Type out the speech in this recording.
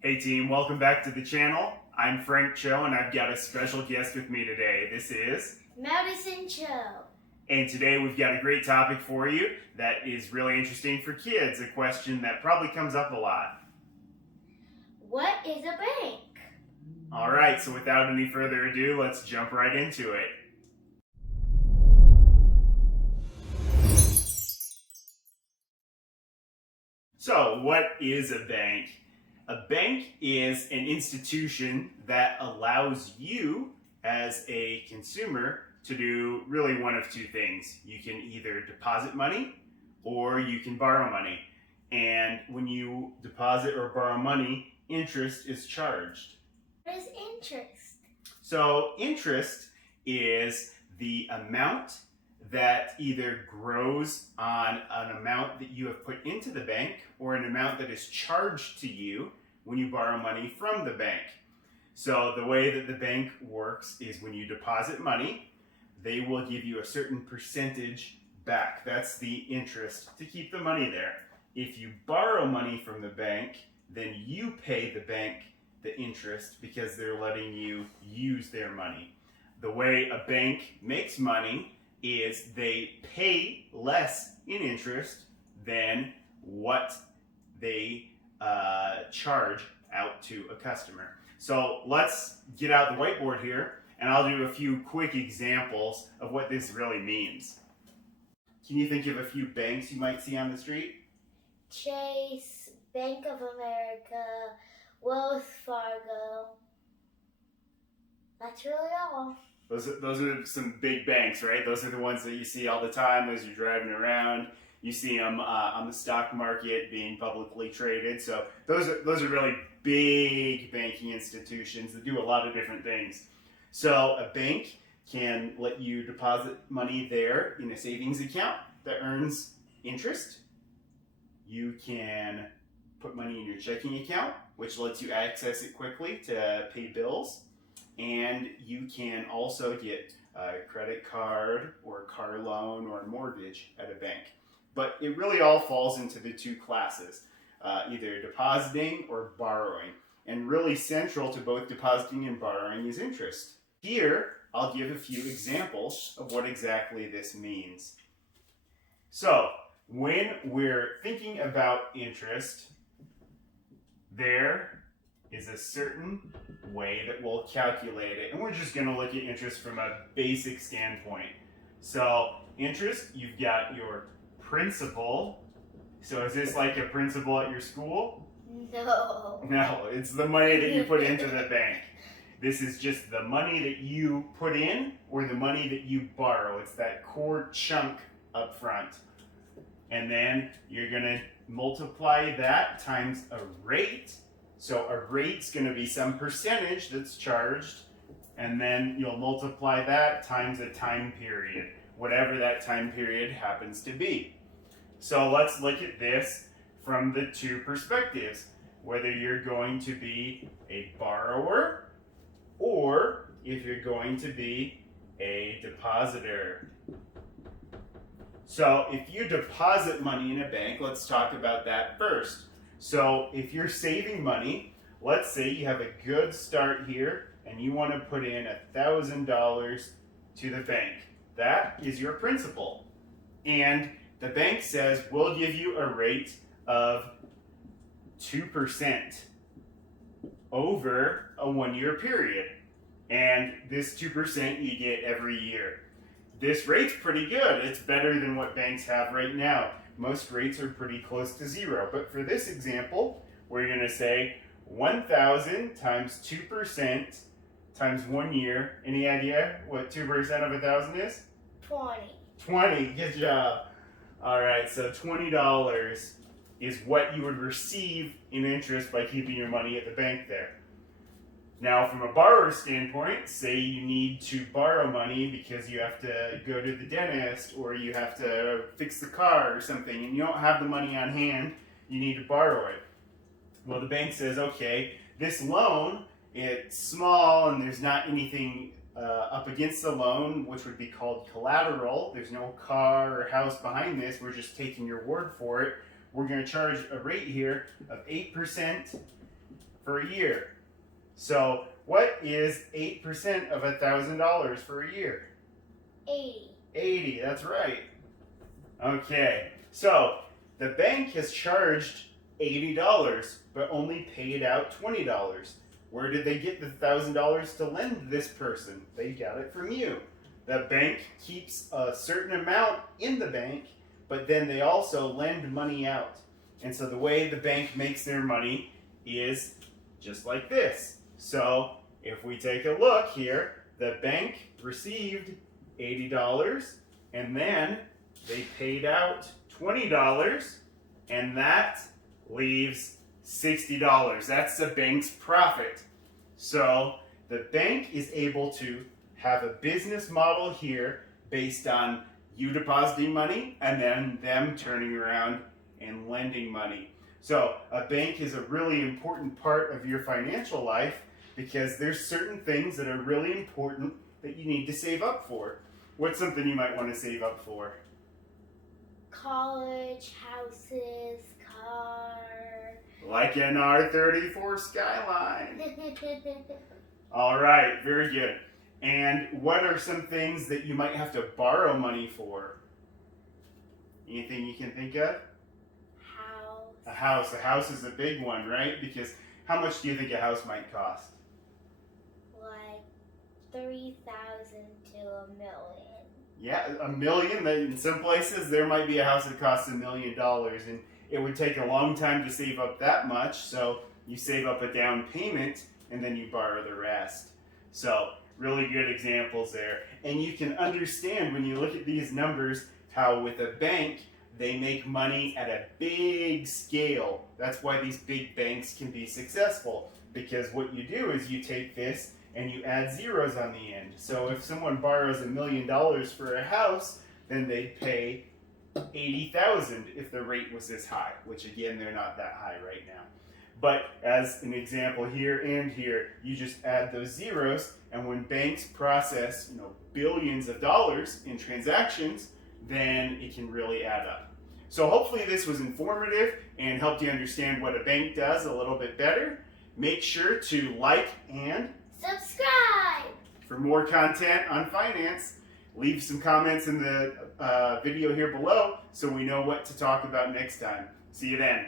Hey team, welcome back to the channel. I'm Frank Cho and I've got a special guest with me today. This is Madison Cho. And today we've got a great topic for you that is really interesting for kids, a question that probably comes up a lot. What is a bank? Alright, so without any further ado, let's jump right into it. So, what is a bank? A bank is an institution that allows you as a consumer to do really one of two things. You can either deposit money or you can borrow money. And when you deposit or borrow money, interest is charged. What is interest? So interest is the amount that either grows on an amount that you have put into the bank or an amount that is charged to you when you borrow money from the bank. So the way that the bank works is when you deposit money, they will give you a certain percentage back. That's the interest to keep the money there. If you borrow money from the bank, then you pay the bank the interest because they're letting you use their money. The way a bank makes money is they pay less in interest than what they charge out to a customer. So let's get out the whiteboard here and I'll do a few quick examples of what this really means. Can you think of a few banks you might see on the street? Chase, Bank of America, Wells Fargo. That's really all. Those are some big banks, right? Those are the ones that you see all the time as you're driving around. You see them on the stock market being publicly traded. So those are really big banking institutions that do a lot of different things. So a bank can let you deposit money there in a savings account that earns interest. You can put money in your checking account, which lets you access it quickly to pay bills. And you can also get a credit card or a car loan or a mortgage at a bank. But it really all falls into the two classes, either depositing or borrowing. And really central to both depositing and borrowing is interest. Here, I'll give a few examples of what exactly this means. So, when we're thinking about interest, there is a certain way that we'll calculate it. And we're just going to look at interest from a basic standpoint. So, interest, you've got your principal. So is this like a principal at your school? No. No, it's the money that you put into the bank. This is just the money that you put in or the money that you borrow. It's that core chunk up front. And then you're going to multiply that times a rate. So a rate's going to be some percentage that's charged. And then you'll multiply that times a time period, whatever that time period happens to be. So let's look at this from the two perspectives, whether you're going to be a borrower or if you're going to be a depositor. So if you deposit money in a bank, let's talk about that first. So if you're saving money, let's say you have a good start here and you want to put in $1,000 to the bank. That is your principal. And the bank says, we'll give you a rate of 2% over a 1-year period. And this 2% you get every year. This rate's pretty good. It's better than what banks have right now. Most rates are pretty close to zero. But for this example, we're going to say 1,000 times 2% times 1 year. Any idea what 2% of 1,000 is? 20. 20, good job. All right, so $20 is what you would receive in interest by keeping your money at the bank there. Now, from a borrower standpoint, say you need to borrow money because you have to go to the dentist or you have to fix the car or something and you don't have the money on hand, you need to borrow it. Well, the bank says, okay, this loan, it's small and there's not anything up against the loan, which would be called collateral. There's no car or house behind this. We're just taking your word for it. We're going to charge a rate here of 8% for a year. So what is 8% of $1,000 for a year? 80. 80, that's right. Okay, so the bank has charged $80, but only paid out $20. Where did they get the $1,000 to lend this person? They got it from you. The bank keeps a certain amount in the bank, but then they also lend money out. And so the way the bank makes their money is just like this. So if we take a look here, the bank received $80 and then they paid out $20 and that leaves $60. That's the bank's profit. So the bank is able to have a business model here based on you depositing money and then them turning around and lending money. So a bank is a really important part of your financial life because there's certain things that are really important that you need to save up for. What's something you might want to save up for? College, houses, car. Like an R34 Skyline. All right, very good. And what are some things that you might have to borrow money for? Anything you can think of? House. A house. A house is a big one, right? Because how much do you think a house might cost? Like 3,000 to $1 million. Yeah, $1 million. In some places, there might be a house that costs $1 million, and it would take a long time to save up that much. So you save up a down payment, and then you borrow the rest. So really good examples there. And you can understand when you look at these numbers how with a bank, they make money at a big scale. That's why these big banks can be successful. Because what you do is you take this and you add zeros on the end. So if someone borrows $1 million for a house, then they'd pay $80,000 if the rate was this high, which again, they're not that high right now. But as an example here and here, you just add those zeros, and when banks process, billions of dollars in transactions, then it can really add up. So hopefully this was informative and helped you understand what a bank does a little bit better. Make sure to like and subscribe for more content on finance. Leave some comments in the video here below so we know what to talk about next time. See you then.